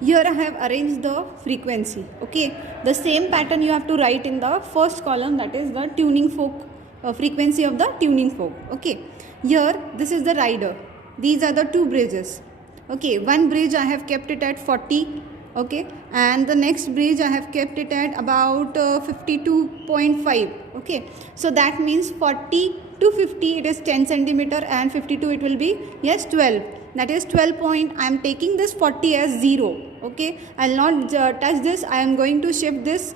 Here I have arranged the frequency. Okay, the same pattern you have to write in the first column, that is the tuning fork frequency of the tuning fork. Okay, here this is the rider. These are the two bridges. Okay, one bridge I have kept it at 40. Okay, and the next bridge I have kept it at about 52.5. Okay, so that means 40 to 50 it is 10 centimeter, and 52 it will be, yes, 12. That is 12 point. I am taking this 40 as 0. Okay, I will not touch this. I am going to shift this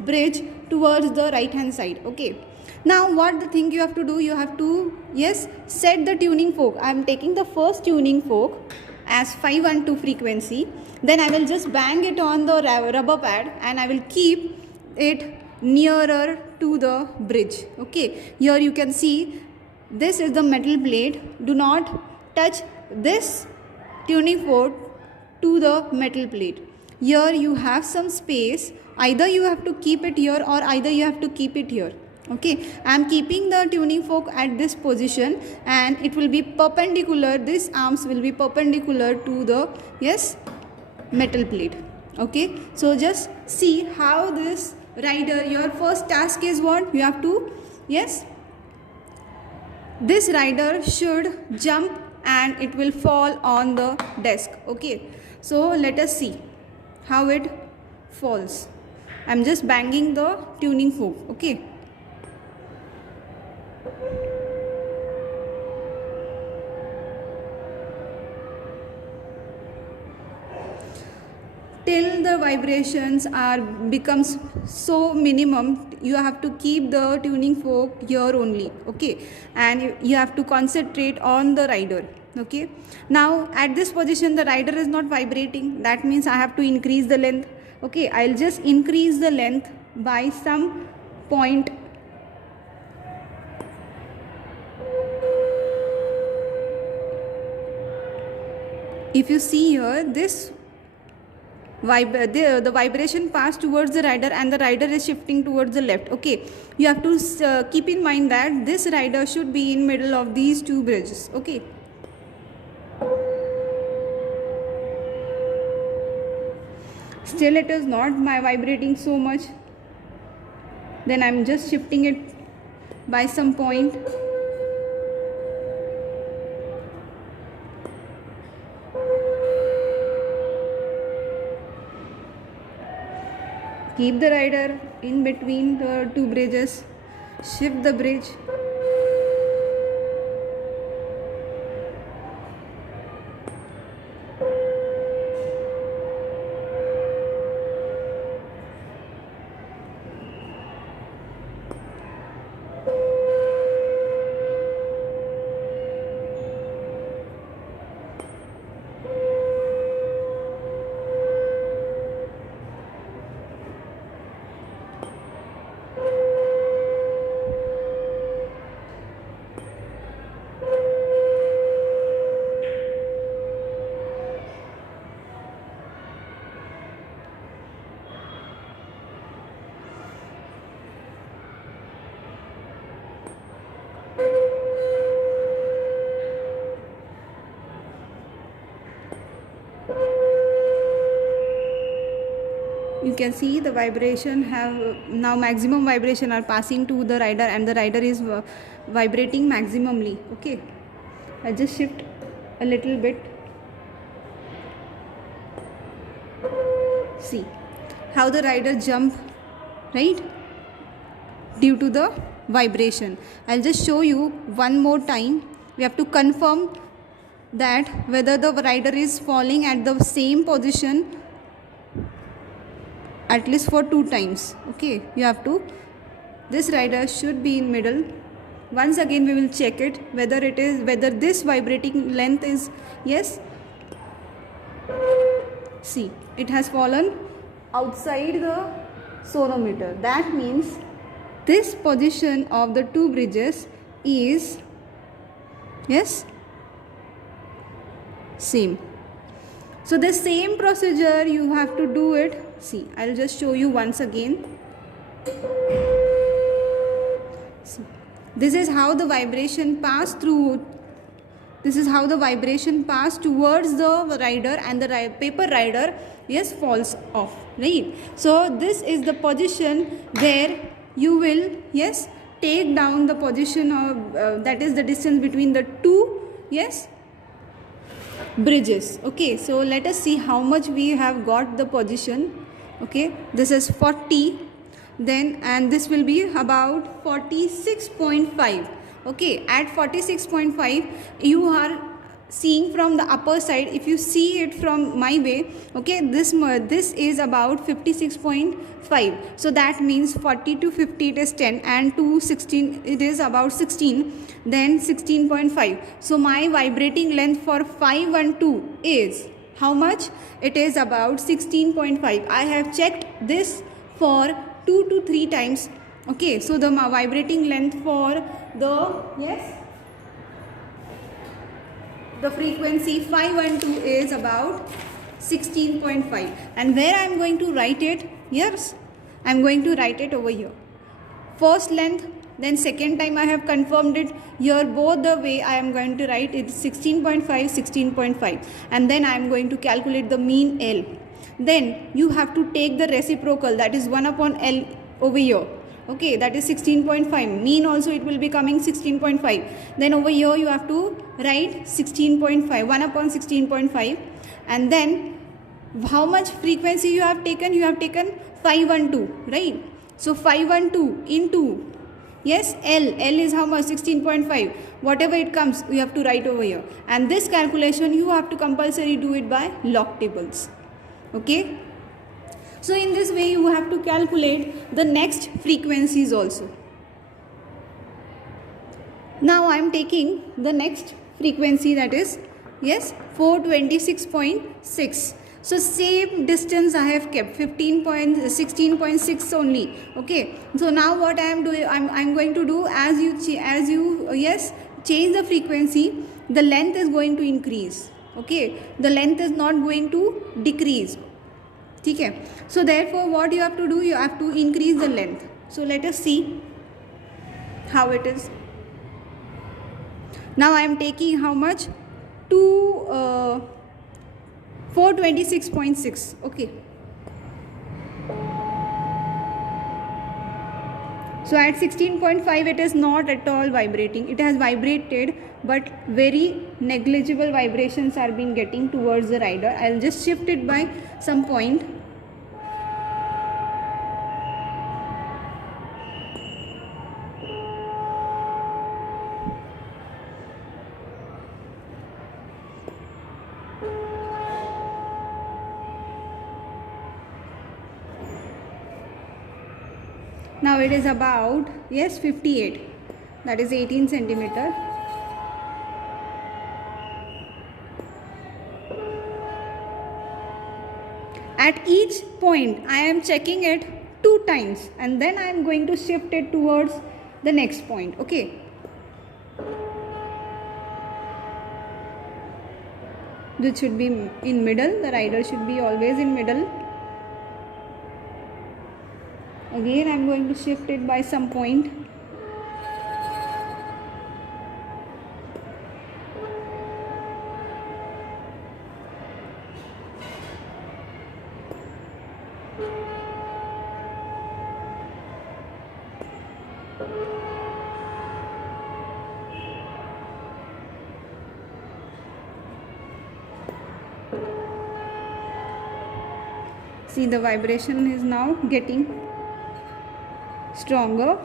bridge towards the right hand side. Okay, now what the thing you have to do, you have to, yes, set the tuning fork. I am taking the first tuning fork as 512 frequency, then I will just bang it on the rubber pad and I will keep it nearer to the bridge. Okay, here you can see this is the metal plate. Do not touch this tuning fork to the metal plate. Here you have some space, either you have to keep it here or either you have to keep it here. Okay, I am keeping the tuning fork at this position and it will be perpendicular, this arms will be perpendicular to the, yes, metal plate. Okay, so just see how this rider, your first task is what you have to, yes, this rider should jump and it will fall on the desk. Okay, so let us see how it falls. I am just banging the tuning fork. Okay, till the vibrations are becomes so minimum, you have to keep the tuning fork here only. Okay, and you have to concentrate on the rider. Okay, now at this position the rider is not vibrating, that means I have to increase the length. Okay, I'll just increase the length by some point. If you see here, this the vibration pass towards the rider and the rider is shifting towards the left. Okay, you have to keep in mind that this rider should be in middle of these two bridges. Okay, still it is not vibrating so much, then I am just shifting it by some point. Keep the rider in between the two bridges, shift the bridge. You can see the vibration have now maximum vibration are passing to the rider and the rider is vibrating maximally. Okay, I just shift a little bit. See how the rider jump, right, due to the vibration. I'll just show you one more time. We have to confirm that whether the rider is falling at the same position at least for 2 times. Okay, you have to, this rider should be in middle. Once again we will check it whether this vibrating length is, yes, see it has fallen outside the sonometer. That means this position of the two bridges is, yes, same. So the same procedure you have to do it. See, I'll just show you once again. See, this is how the vibration pass through This is how the vibration pass towards the rider, and the paper rider, yes, falls off, right? So this is the position where you will, yes, take down the position of that is the distance between the two, yes, bridges. Okay, so let us see how much we have got the position. Okay, this is 40, then, and this will be about 46.5. Okay, at 46.5 you are seeing from the upper side. If you see it from my way, okay, this is about 56.5. so that means 40 to 50 it is 10, and to 16 it is about 16, then 16.5. so my vibrating length for 512 is how much? It is about 16.5. I have checked this for 2 to 3 times. Okay, so the vibrating length for the, yes, the frequency 512 is about 16.5. and where I am going to write it? Yes, I am going to write it over here. First length, then second time I have confirmed it here, both the way I am going to write it 16.5, 16.5, and then I am going to calculate the mean L. Then you have to take the reciprocal, that is 1 upon L over here. Okay, that is 16.5. Mean also it will be coming 16.5. Then over here you have to write 16.5, 1 upon 16.5, and then how much frequency you have taken? You have taken 512, right? So 512 into, yes, L is how much? 16.5. Whatever it comes, you have to write over here. And this calculation you have to compulsory do it by log tables. Okay. So in this way you have to calculate the next frequencies also. Now I am taking the next frequency, that is, yes, 426.6. So same distance I have kept, 16.6 only. Okay. So now what I am doing, I'm going to do, as you yes, change the frequency, the length is going to increase. Okay. The length is not going to decrease. Okay. So therefore what you have to do, you have to increase the length. So let us see how it is. Now I am taking how much? 426.6. Okay. So at 16.5 it is not at all vibrating. It has vibrated, but very negligible vibrations are being getting towards the rider. I'll just shift it by some point. Now it is about, yes, 58, that is 18 centimeter. At each point I am checking it 2 times, and then I am going to shift it towards the next point. Okay. This should be in middle, the rider should be always in middle. Again I am going to shift it by some point. See, the vibration is now getting stronger.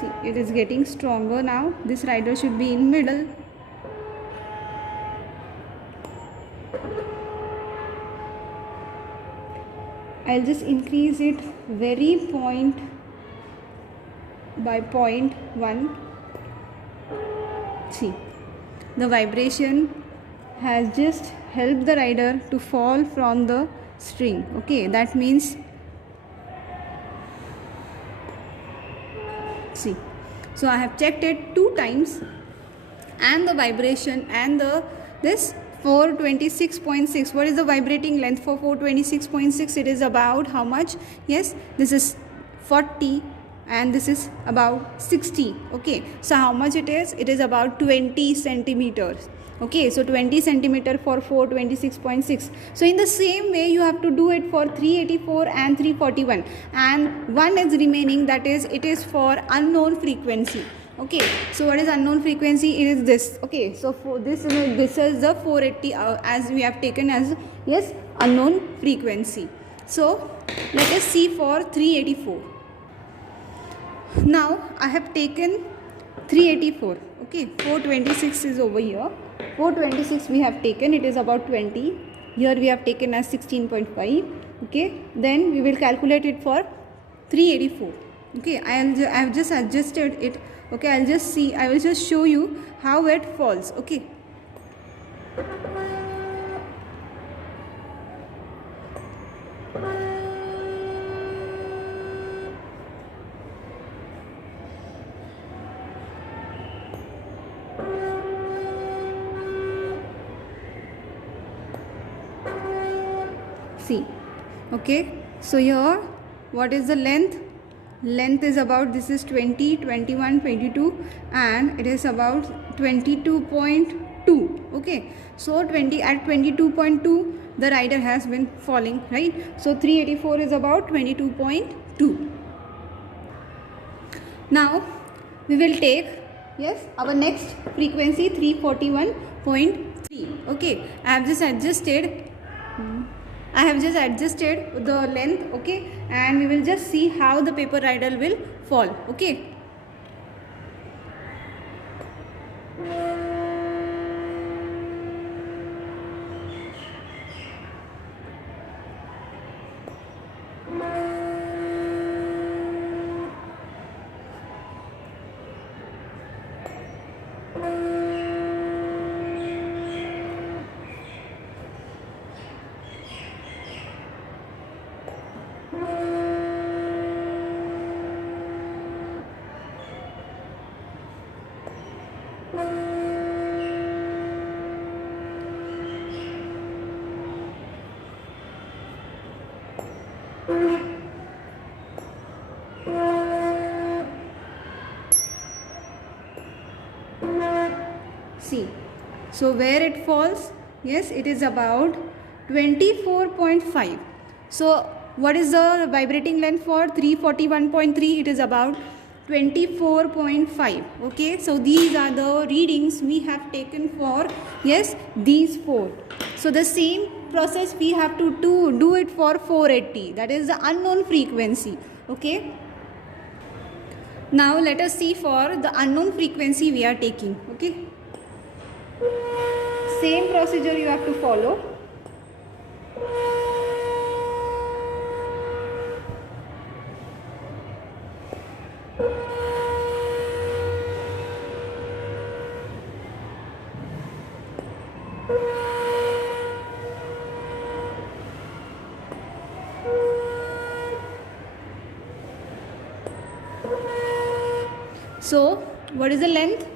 See, it is getting stronger now. This rider should be in middle. I'll just increase it very point by 0.1. See, the vibration has just helped the rider to fall from the string. Okay, that means See, so I have checked it 2 times, and the vibration and the this 426.6. What is the vibrating length for 426.6? It is about how much? Yes, this is 40 and this is about 60. Okay, so how much it is? It is about 20 centimeters. Okay, so 20 centimeter for 426.6. So in the same way you have to do it for 384 and 341, and one is remaining, that is it is for unknown frequency. Okay, so what is unknown frequency? It is this. Okay, so for this is the 480 as we have taken as, yes, unknown frequency. So let us see for 384. Now I have taken 384. Okay, 426 is over here. 426 we have taken, it is about 20. Here we have taken as 16.5. Okay, then we will calculate it for 384. Okay, I have just adjusted it. Okay, I will just show you how it falls. Okay, see. Okay, so here what is the length? Length is about, this is 20, 21, 22, and it is about 22.2. Okay, so at 22.2 the rider has been falling, right? So 384 is about 22.2. Now we will take, yes, our next frequency 341.3. Okay, I have just adjusted the length. Okay, and we will just see how the paper rider will fall. Okay, see. So where it falls? Yes, it is about 24.5. So what is the vibrating length for 341.3? It is about 24.5. Okay, so these are the readings we have taken for, yes, these 4. So the same process we have to do it for 480, that is the unknown frequency. Okay, now let us see for the unknown frequency we are taking. Okay, same procedure you have to follow. So what is the length?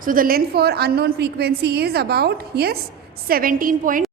So the length for unknown frequency is about, yes, 17.